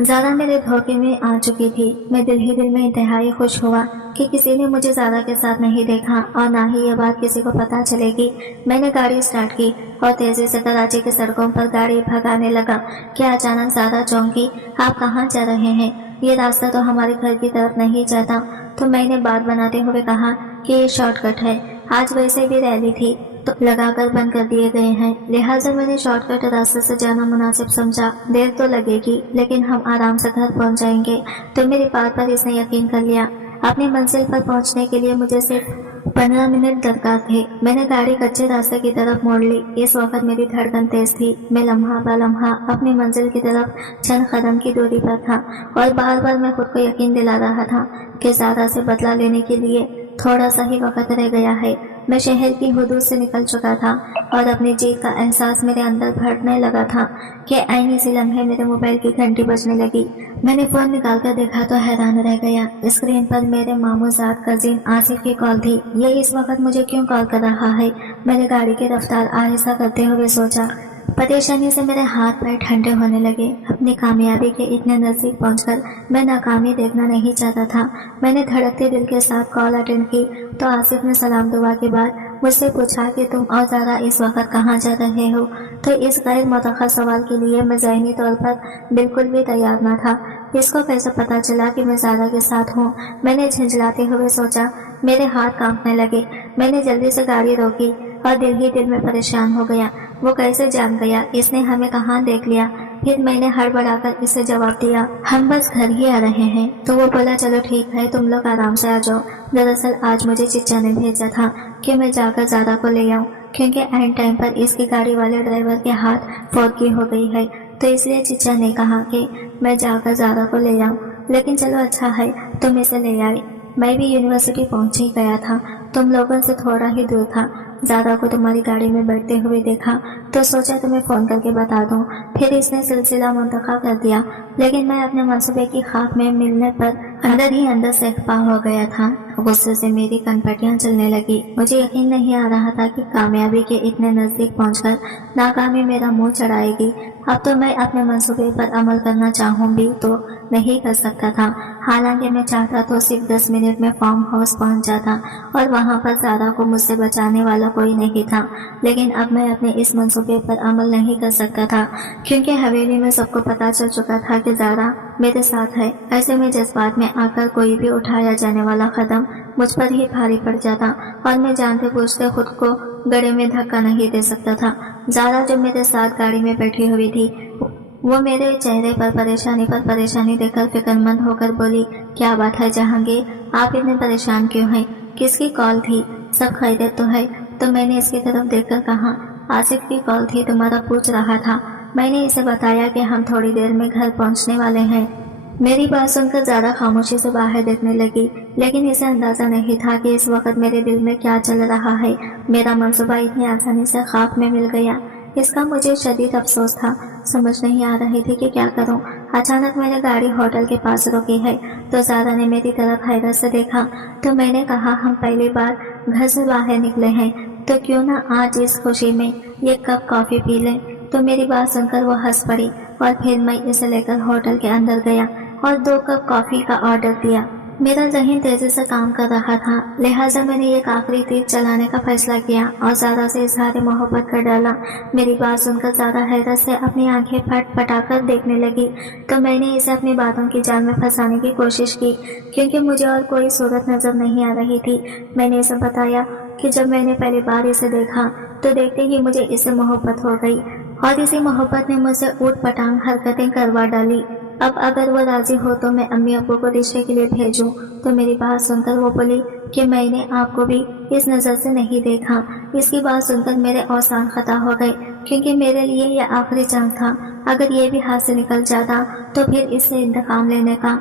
ज़ारा मेरे धोखे में आ चुकी थी। मैं दिल ही दिल में इंतहाई खुश हुआ कि किसी ने मुझे ज़ारा के साथ नहीं देखा और ना ही ये बात किसी को पता चलेगी। मैंने गाड़ी स्टार्ट की और तेज़ी से कराची की सड़कों पर गाड़ी भगाने लगा कि अचानक ज़ारा चौंकी। आप कहाँ जा रहे हैं? ये रास्ता तो हमारे घर की तरफ नहीं जाता। तो मैंने बात बनाते हुए कहा कि ये शॉर्टकट है, आज वैसे भी रैली थी तो लगाकर बंद कर दिए गए हैं, लिहाजा मैंने शॉर्टकट रास्ते से जाना मुनासिब समझा। देर तो लगेगी लेकिन हम आराम से घर पहुंच जाएंगे। तो मेरी बात पर इसने यकीन कर लिया। अपनी मंजिल पर पहुंचने के लिए मुझे सिर्फ 15 मिनट दरकार थे। मैंने गाड़ी कच्चे रास्ते की तरफ मोड़ ली। इस वक्त मेरी धड़कन तेज थी। मैं लम्हा ब लम्हा अपनी मंजिल की तरफ चंद कदम की दूरी पर था और बार बार मैं खुद को यकीन दिला रहा था कि ज़ारा से बदला लेने के लिए थोड़ा सा ही वक्त रह गया है। मैं शहर की हुदूद से निकल चुका था और अपनी जीत का एहसास मेरे अंदर भड़कने लगा था कि ऐन इसी लम्हे मेरे मोबाइल की घंटी बजने लगी। मैंने फ़ोन निकाल कर देखा तो हैरान रह गया। स्क्रीन पर मेरे मामूज़ाद कज़िन आसिफ की कॉल थी। ये इस वक्त मुझे क्यों कॉल कर रहा है? मैंने गाड़ी की रफ्तार आहिस्ता करते हुए सोचा। परेशानी से मेरे हाथ पैर ठंडे होने लगे। अपनी कामयाबी के इतने नज़दीक पहुंचकर मैं नाकामी देखना नहीं चाहता था। मैंने धड़कते दिल के साथ कॉल अटेंड की तो आसिफ ने सलाम दुआ के बाद मुझसे पूछा कि तुम और ज़ारा इस वक्त कहाँ जा रहे हो। तो इस गैर मुतख्खर सवाल के लिए मैं ज़हनी तौर पर बिल्कुल भी तैयार न था। इसको कैसे पता चला कि मैं ज़ारा के साथ हूँ? मैंने झंझलाते हुए सोचा। मेरे हाथ कांपने लगे। मैंने जल्दी से गाड़ी रोकी और दिल ही दिल में परेशान हो गया। वो कैसे जान गया? इसने हमें कहाँ देख लिया? फिर मैंने हड़बड़ाकर इसे जवाब दिया, हम बस घर ही आ रहे हैं। तो वो बोला, चलो ठीक है, तुम लोग आराम से आ जाओ। दरअसल आज मुझे चिच्चा ने भेजा था कि मैं जाकर ज़ारा को ले आऊँ, क्योंकि एंड टाइम पर इसकी गाड़ी वाले ड्राइवर के हाथ फोड़की हो गई है। तो इसलिए चिच्चा ने कहा कि मैं जाकर ज़ारा को ले आऊँ। लेकिन चलो अच्छा है तुम इसे ले आई। मैं भी यूनिवर्सिटी पहुँच ही गया था, तुम लोगों से थोड़ा ही दूर था। ज़ारा को तुम्हारी गाड़ी में बैठते हुए देखा तो सोचा तुम्हें फ़ोन करके बता दूं। फिर इसने सिलसिला मुंतखब कर दिया। लेकिन मैं अपने मंसूबे की खाक में मिलने पर अंदर ही अंदर से खफा हो गया था। गुस्से से मेरी कनपटियां चलने लगी। मुझे यकीन नहीं आ रहा था कि कामयाबी के इतने नज़दीक पहुंचकर नाकामी मेरा मुंह चढ़ाएगी। अब तो मैं अपने मंसूबे पर अमल करना चाहूँ भी तो नहीं कर सकता था। हालांकि मैं चाहता तो सिर्फ 10 मिनट में फार्म हाउस पहुंच जाता और वहां पर ज़ारा को मुझसे बचाने वाला कोई नहीं था। लेकिन अब मैं अपने इस मंसूबे पर अमल नहीं कर सकता था, क्योंकि हवेली में सबको पता चल चुका था कि ज़ारा मेरे साथ है। ऐसे में जज्बात में आकर कोई भी उठाया जाने वाला कदम मुझ पर ही भारी पड़ जाता और मैं जानते बूझते खुद को गड़े में धक्का नहीं दे सकता था। ज़ारा जो मेरे साथ गाड़ी में बैठी हुई थी वो मेरे चेहरे पर परेशानी देखकर फिक्रमंद होकर बोली, क्या बात है जहांगीर, आप इतने परेशान क्यों हैं? किसकी कॉल थी? सब खैरियत तो है? तो मैंने इसकी तरफ देखकर कहा, आसिफ की कॉल थी, तुम्हारा पूछ रहा था। मैंने इसे बताया कि हम थोड़ी देर में घर पहुंचने वाले हैं। मेरी बात सुनकर ज़्यादा खामोशी से बाहर देखने लगी, लेकिन इसे अंदाज़ा नहीं था कि इस वक्त मेरे दिल में क्या चल रहा है। मेरा मंसूबा इतनी आसानी से ख्वाब में मिल गया, इसका मुझे शदीद अफसोस था। समझ नहीं आ रही थी कि क्या करूं। अचानक मैंने गाड़ी होटल के पास रोकी है तो ज़ारा ने मेरी तरफ हैरत से देखा। तो मैंने कहा, हम पहली बार घर से बाहर निकले हैं तो क्यों ना आज इस खुशी में ये कप कॉफ़ी पी लें। तो मेरी बात सुनकर वो हंस पड़ी और फिर मैं इसे लेकर होटल के अंदर गया और 2 कप कॉफ़ी का ऑर्डर दिया। मेरा ज़हन तेज़ी से काम कर रहा था, लिहाजा मैंने एक आखिरी तीर चलाने का फैसला किया और ज़ारा से इज़हार मोहब्बत कर डाला। मेरी बात सुनकर ज़ारा हैरत से अपनी आंखें फटफटाकर देखने लगी। तो मैंने इसे अपनी बातों की जाल में फंसाने की कोशिश की, क्योंकि मुझे और कोई सूरत नज़र नहीं आ रही थी। मैंने इसे बताया कि जब मैंने पहली बार इसे देखा तो देखते ही मुझे इससे मोहब्बत हो गई और इसी मोहब्बत ने मुझसे ऊट पटांग हरकतें करवा डाली। अब अगर वो राजी हो तो मैं अम्मी अब्बू को रिश्ते के लिए भेजूं। तो मेरी बात सुनकर वो बोली कि मैंने आपको भी इस नज़र से नहीं देखा। इसकी बात सुनकर मेरे औसान खता हो गए, क्योंकि मेरे लिए यह आखिरी चांस था। अगर ये भी हाथ से निकल जाता तो फिर इससे इंतकाम लेने का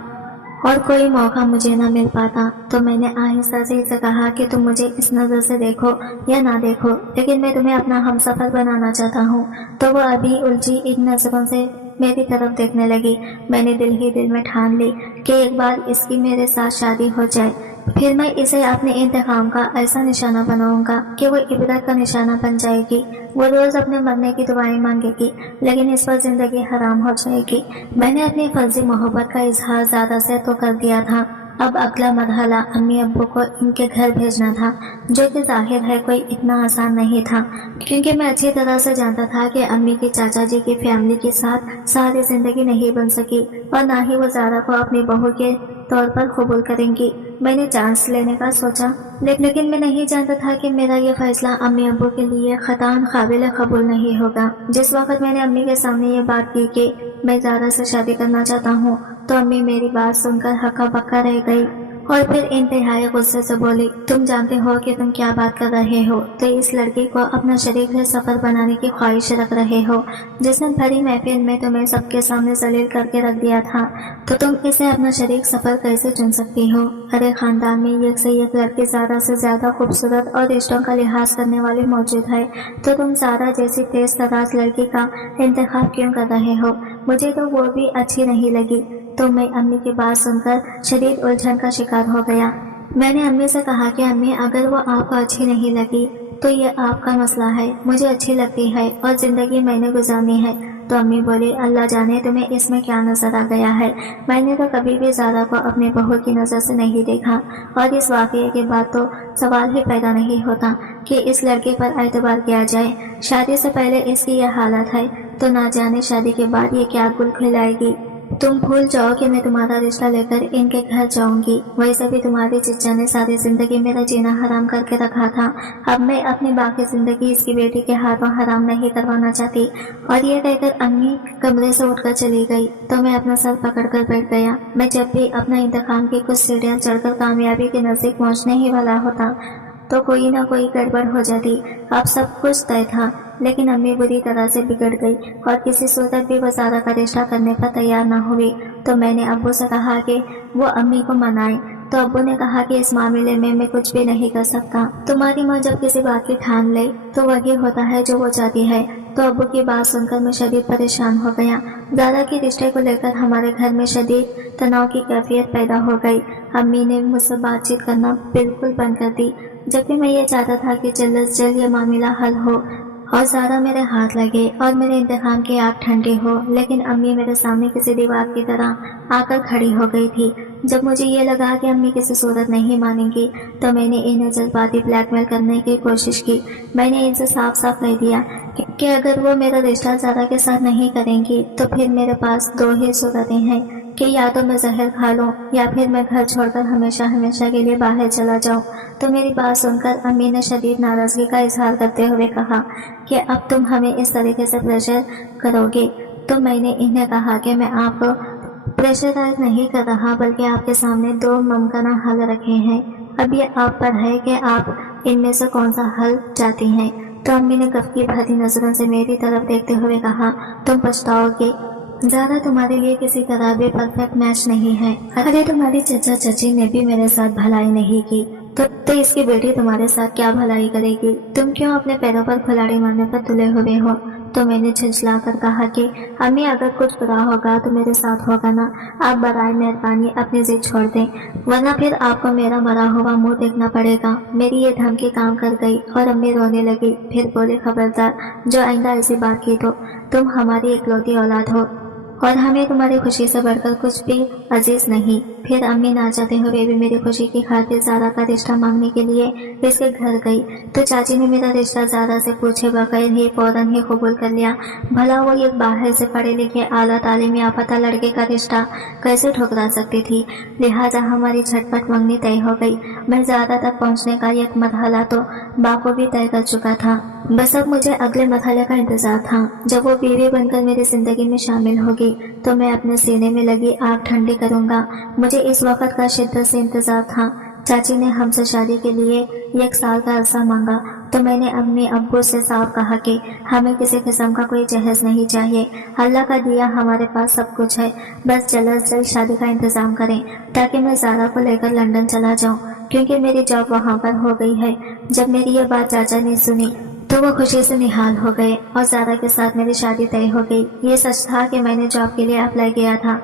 और कोई मौका मुझे न मिल पाता। तो मैंने आहिस्ता से इसे कहा कि तुम मुझे इस नज़र से देखो या ना देखो, लेकिन मैं तुम्हें अपना हमसफर बनाना चाहता हूँ। तो वो अभी उलझी इन नज़रों से मेरी तरफ देखने लगी। मैंने दिल ही दिल में ठान ली कि एक बार इसकी मेरे साथ शादी हो जाए। फिर मैं इसे अपने इंतकाम का ऐसा निशाना बनाऊंगा कि वो इबरत का निशाना बन जाएगी। वो रोज अपने मरने की दुआएं मांगेगी, लेकिन इस पर जिंदगी हराम हो जाएगी। मैंने अपनी फर्जी मोहब्बत का इजहार ज्यादा से तो कर दिया था। अब अगला मरहला अम्मी अब्बू को इनके घर भेजना था, जो कि जाहिर है कोई इतना आसान नहीं था, क्योंकि मैं अच्छी तरह से जानता था कि अम्मी की चाचा जी की फैमिली के साथ सारी जिंदगी नहीं बन सकी और ना ही वो ज़ारा को अपनी बहू के तौर पर कबूल करेंगी। मैंने चांस लेने का सोचा, लेकिन मैं नहीं जानता था कि मेरा ये फैसला अम्मी अब्बू के लिए खतान काबिल कबूल नहीं होगा। जिस वक्त मैंने अम्मी के सामने ये बात की कि मैं ज़ारा से शादी करना चाहता हूँ, तो अम्मी मेरी बात सुनकर हक्का बक्का रह गई और फिर इंतहाई गुस्से से बोली, तुम जानते हो कि तुम क्या बात कर रहे हो? तो इस लड़की को अपना शरीक है सफर बनाने की ख्वाहिश रख रहे हो, जिसने भरी महफिल में तुम्हें सबके सामने जलील करके रख दिया था, तो तुम इसे अपना शरीक सफर कैसे चुन सकती हो? अरे खानदान में एक से एक लड़की ज़ारा से ज्यादा खूबसूरत और रिश्तों का लिहाज करने वाली मौजूद है, तो तुम ज़ारा जैसी तेज तराज लड़की का इंतखाब क्यों कर रहे हो? मुझे तो वो भी अच्छी नहीं लगी। तो मैं अम्मी की बात सुनकर शदीद उलझन का शिकार हो गया। मैंने अम्मी से कहा कि अम्मी, अगर वो आपको अच्छी नहीं लगी तो ये आपका मसला है, मुझे अच्छी लगती है और जिंदगी मैंने गुजारनी है। तो अम्मी बोली, अल्लाह जाने तुम्हें इसमें क्या नजर आ गया है। मैंने तो कभी भी ज़ारा को अपनी बहू की नज़र से नहीं देखा और इस वाक़ये के बाद तो सवाल ही पैदा नहीं होता कि इस लड़के पर एतबार किया जाए। शादी से पहले इसकी यह हालत है, तो ना जाने शादी के बाद ये क्या गुल खिलाएगी। तुम भूल जाओ कि मैं तुम्हारा रिश्ता लेकर इनके घर जाऊंगी। वैसे भी तुम्हारी चिच्चा ने सारी जिंदगी मेरा जीना हराम करके रखा था। अब मैं अपनी बाकी जिंदगी इसकी बेटी के हाथों हराम नहीं करवाना चाहती। और ये कहकर अम्मी कमरे से उठकर चली गई तो मैं अपना सर पकड़कर बैठ गया। मैं जब भी अपना इंतकाम की कुछ सीढ़ियां चढ़कर कामयाबी के नजदीक पहुंचने ही वाला होता तो कोई ना कोई गड़बड़ हो जाती। अब सब कुछ तय था, लेकिन अम्मी बुरी तरह से बिगड़ गई और किसी सूरत भी वो ज़ारा का रिश्ता करने पर तैयार न हुई। तो मैंने अब्बू से कहा कि वो अम्मी को मनाए, तो अब्बू ने कहा कि इस मामले में मैं कुछ भी नहीं कर सकता। तुम्हारी माँ जब किसी बात की ठान ले तो वही होता है जो वो चाहती है। तो अब्बू की बात सुनकर मैं शदीद परेशान हो गया। ज़ारा के रिश्ते को लेकर हमारे घर में शदीद तनाव की कैफियत पैदा हो गई। अम्मी ने मुझसे बातचीत करना बिल्कुल बंद कर दी, जबकि मैं ये चाहता था कि जल्द से जल्द ये मामला हल हो और ज़ारा मेरे हाथ लगे और मेरे इंतकाम की आग ठंडी हो। लेकिन अम्मी मेरे सामने किसी दीवार की तरह आकर खड़ी हो गई थी। जब मुझे ये लगा कि अम्मी किसी सूरत नहीं मानेंगी तो मैंने इन्हें जज्बाती ब्लैकमेल करने की कोशिश की। मैंने इनसे साफ साफ कह दिया कि अगर वो मेरा रिश्ता ज़ारा के साथ नहीं करेंगी तो फिर मेरे पास दो ही सूरतें हैं कि या तो मैं जहर खा लूं या फिर मैं घर छोड़कर हमेशा हमेशा के लिए बाहर चला जाऊं। तो मेरी बात सुनकर अम्मी ने शदीद नाराजगी का इजहार करते हुए कहा कि अब तुम हमें इस तरीके से प्रेशर करोगे। तो मैंने इन्हें कहा कि मैं आपको प्रेशराइज नहीं कर रहा, बल्कि आपके सामने दो मुमकिन हल रखे हैं। अब ये आप पर है कि आप इनमें से कौन सा हल चाहती हैं। तो अम्मी ने गफकी भरी नजरों से मेरी तरफ देखते हुए कहा, तुम पछताओगे। ज़ारा तुम्हारे लिए किसी तरह भी परफेक्ट मैच नहीं है। अरे तुम्हारी चचा चची ने भी मेरे साथ भलाई नहीं की तो इसकी बेटी तुम्हारे साथ क्या भलाई करेगी? तुम क्यों अपने पैरों पर खिलाड़ी मारने पर तुले हुए हो? तो मैंने झिझला कर कहा कि अम्मी, अगर कुछ बुरा होगा तो मेरे साथ होगा ना। आप बराए मेहरबानी अपनी जिद छोड़ दें, वरना फिर आपको मेरा मरा हुआ मुंह देखना पड़ेगा। मेरी ये धमकी काम कर गई और अम्मी रोने लगी। फिर बोले, खबरदार, जो आइंदा ऐसी बात की तो तुम हमारी इकलौती औलाद हो और हमें तुम्हारी खुशी से बढ़कर कुछ भी अजीज नहीं। फिर अम्मी ना चाहते हुए भी मेरी खुशी की खातिर ज़ारा का रिश्ता मांगने के लिए इसके घर गई। तो चाची ने मेरा रिश्ता ज़ारा से पूछे बगैर ही फौरन ही कबूल कर लिया। भला वो एक बाहर से पढ़े लिखे आला तालीम याफ्ता लड़के का रिश्ता कैसे ठुकरा सकती थी। लिहाजा हमारी झटपट मंगनी तय हो गई। मैं ज़ारा तक पहुँचने का एक मरहला तो बाखूबी तय कर चुका था। बस अब मुझे अगले मरहले का इंतजार था। जब वो बीवी बनकर मेरी जिंदगी में शामिल होगी तो मैं अपने सीने में लगी आग ठंडी करूंगा। मुझे इस वक्त का शिद्दत से इंतजार था। चाची ने हमसे शादी के लिए 1 साल का अरसा मांगा तो मैंने अम्मी अब्बू से साफ कहा कि हमें किसी किस्म का कोई जहेज नहीं चाहिए। अल्लाह का दिया हमारे पास सब कुछ है, बस जल्द से जल्द शादी का इंतजाम करें ताकि मैं ज़ारा को लेकर लंदन चला जाऊं, क्योंकि मेरी जॉब वहां पर हो गई है। जब मेरी ये बात चाचा ने सुनी तो वो खुशी से निहाल हो गए और ज़ारा के साथ मेरी शादी तय हो गई। ये सच था कि मैंने जॉब के लिए अप्लाई किया था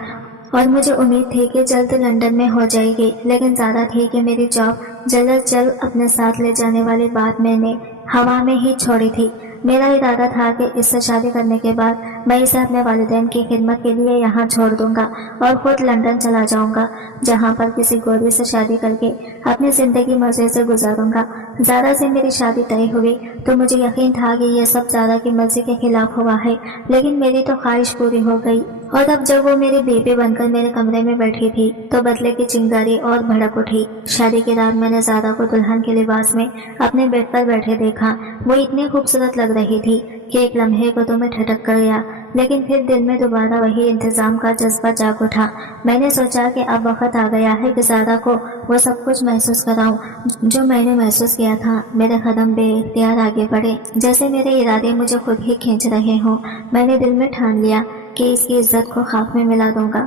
और मुझे उम्मीद थी कि जल्द लंदन में हो जाएगी, लेकिन ज़्यादा थी कि मेरी जॉब जल्द अज जल्द अपने साथ ले जाने वाली बात मैंने हवा में ही छोड़ी थी। मेरा इरादा था कि इससे शादी करने के बाद मैं इसे अपने वालिदैन की खिदमत के लिए यहाँ छोड़ दूंगा और खुद लंदन चला जाऊंगा, जहाँ पर किसी गोरी से शादी करके अपनी ज़िंदगी मज़े से गुजारूंगा। ज़ारा से मेरी शादी तय हुई तो मुझे यकीन था कि यह सब ज़ारा की मर्जी के खिलाफ हुआ है, लेकिन मेरी तो ख्वाहिश पूरी हो गई। और अब जब वो मेरी बीवी बनकर मेरे कमरे में बैठी थी तो बदले की चिंगारी और भड़क उठी। शादी की रात मैंने ज़ारा को दुल्हन के लिबास में अपने बेड पर बैठे देखा। वो इतनी खूबसूरत लग रही थी कि एक लम्हे को तो मैं ठटक कर गया, लेकिन फिर दिल में दोबारा वही इंतजाम का जज्बा जाग उठा। मैंने सोचा कि अब वक्त आ गया है कि ज़ारा को वो सब कुछ महसूस कराऊं जो मैंने महसूस किया था। मेरे कदम बेइख्तियार आगे बढ़े, जैसे मेरे इरादे मुझे खुद ही खींच रहे हों। मैंने दिल में ठान लिया कि इसकी इज्जत को खाक में मिला दूंगा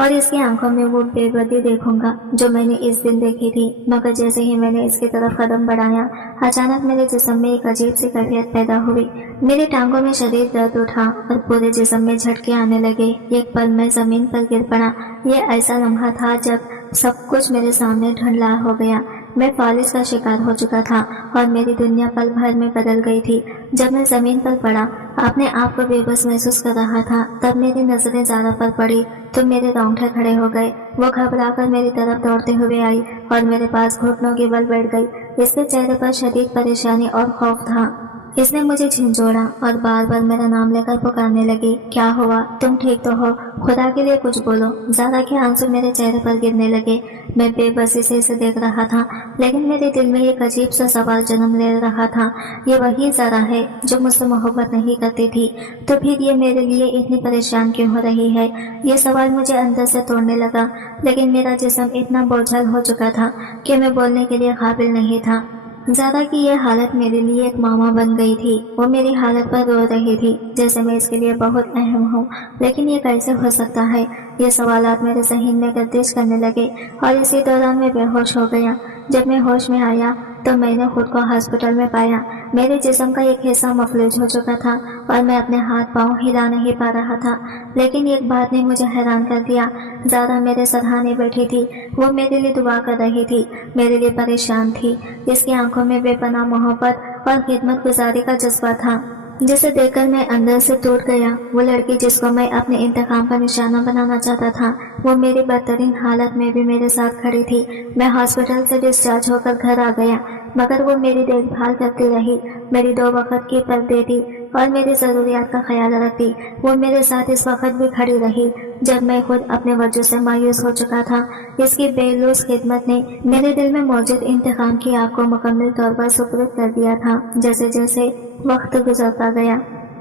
और इसकी आंखों में वो बेबदी देखूंगा जो मैंने इस दिन देखी थी। मगर जैसे ही मैंने इसकी तरफ कदम बढ़ाया, अचानक मेरे जिस्म में एक अजीब सी कैफियत पैदा हुई। मेरी टांगों में शदीद दर्द उठा और पूरे जिस्म में झटके आने लगे। एक पल में जमीन पर गिर पड़ा। ये ऐसा लम्हा था जब सब कुछ मेरे सामने धुंधला हो गया। मैं फालिज का शिकार हो चुका था और मेरी दुनिया पल भर में बदल गई थी। जब मैं जमीन पर पड़ा, अपने आप को बेबस महसूस कर रहा था, तब मेरी नजरें ज़ारा पर पड़ी तो मेरे रोंगटे खड़े हो गए। वो घबराकर मेरी तरफ दौड़ते हुए आई और मेरे पास घुटनों के बल बैठ गई। इसके चेहरे पर शदीद परेशानी और खौफ था। इसने मुझे झिंझोड़ा और बार बार मेरा नाम लेकर पुकारने लगी। क्या हुआ? तुम ठीक तो हो? खुदा के लिए कुछ बोलो। ज़ारा के आंसू मेरे चेहरे पर गिरने लगे। मैं बेबसी से इसे देख रहा था, लेकिन मेरे दिल में एक अजीब सा सवाल जन्म ले रहा था। ये वही ज़ारा है जो मुझसे मोहब्बत नहीं करती थी, तो फिर ये मेरे लिए इतनी परेशान क्यों हो रही है? ये सवाल मुझे अंदर से तोड़ने लगा, लेकिन मेरा जिस्म इतना बोझल हो चुका था कि मैं बोलने के लिए काबिल नहीं था। ज़ारा की यह हालत मेरे लिए एक मामा बन गई थी। वो मेरी हालत पर रो रही थी जैसे मैं इसके लिए बहुत अहम हूँ। लेकिन ये कैसे हो सकता है? ये सवालात मेरे ज़हन में गर्दिश करने लगे और इसी दौरान मैं बेहोश हो गया। जब मैं होश में आया तो मैंने खुद को हॉस्पिटल में पाया। मेरे जिस्म का एक हिस्सा मफलूज हो चुका था और मैं अपने हाथ पांव हिला नहीं पा रहा था। लेकिन एक बात ने मुझे हैरान कर दिया। ज़ारा मेरे सराहने बैठी थी। वो मेरे लिए दुआ कर रही थी, मेरे लिए परेशान थी। इसकी आंखों में बेपनाह मोहब्बत और खिदमत गुजारी का जज्बा था, जिसे देखकर मैं अंदर से टूट गया। वो लड़की जिसको मैं अपने इंतकाम का निशाना बनाना चाहता था, वो मेरी बदतरीन हालत में भी मेरे साथ खड़ी थी। मैं हॉस्पिटल से डिस्चार्ज होकर घर आ गया, मगर वो मेरी देखभाल करती रही, मेरी 2 वक्त की पर्दे दी और मेरी ज़रूरियात का ख्याल रखती। वो मेरे साथ इस वक्त भी खड़ी रही जब मैं खुद अपने वजह से मायूस हो चुका था। इसकी बेलूस खिदमत ने मेरे दिल में मौजूद इंतकाम की आग को मुकम्मल तौर पर सुपुर्द कर दिया था। जैसे जैसे वक्त गुजरता गया,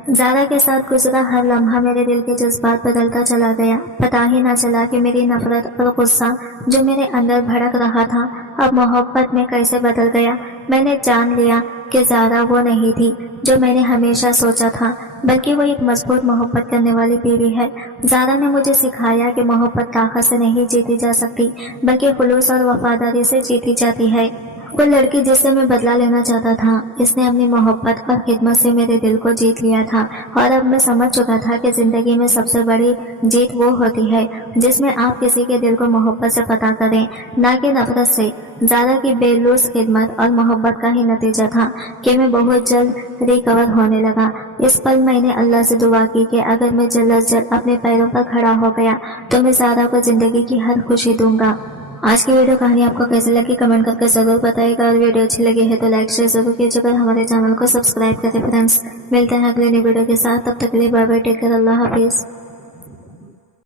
ज़ारा के साथ गुजरा हर लम्हा मेरे दिल के जज्बात बदलता चला गया। पता ही ना चला कि मेरी नफरत और गुस्सा जो मेरे अंदर भड़क रहा था, अब मोहब्बत में कैसे बदल गया। मैंने जान लिया कि ज़ारा वो नहीं थी जो मैंने हमेशा सोचा था, बल्कि वो एक मजबूत मोहब्बत करने वाली बीवी है। ज़ारा ने मुझे सिखाया कि मोहब्बत ताकत से नहीं जीती जा सकती, बल्कि खुलूस और वफादारी से जीती जाती है। वो लड़की जिससे मैं बदला लेना चाहता था, इसने अपनी मोहब्बत और खिदमत से मेरे दिल को जीत लिया था। और अब मैं समझ चुका था कि ज़िंदगी में सबसे बड़ी जीत वो होती है जिसमें आप किसी के दिल को मोहब्बत से फतह करें, ना कि नफरत से। ज़ारा की बेलूस खिदमत और मोहब्बत का ही नतीजा था कि मैं बहुत जल्द रिकवर होने लगा। इस पल मैंने अल्लाह से दुआ की कि अगर मैं जल्द अज जल्द अपने पैरों पर खड़ा हो गया तो मैं ज़ारा को ज़िंदगी की हर खुशी दूंगा। आज की वीडियो कहानी आपको कैसी लगी कमेंट करके ज़रूर बताइएगा, और वीडियो अच्छी लगी है तो लाइक शेयर जरूर कीजिएगा, हमारे चैनल को सब्सक्राइब करें। फ्रेंड्स, मिलते हैं अगले नई वीडियो के साथ। तब तक के लिए बाय बाय, टेक केयर, अल्लाह हाफिज़।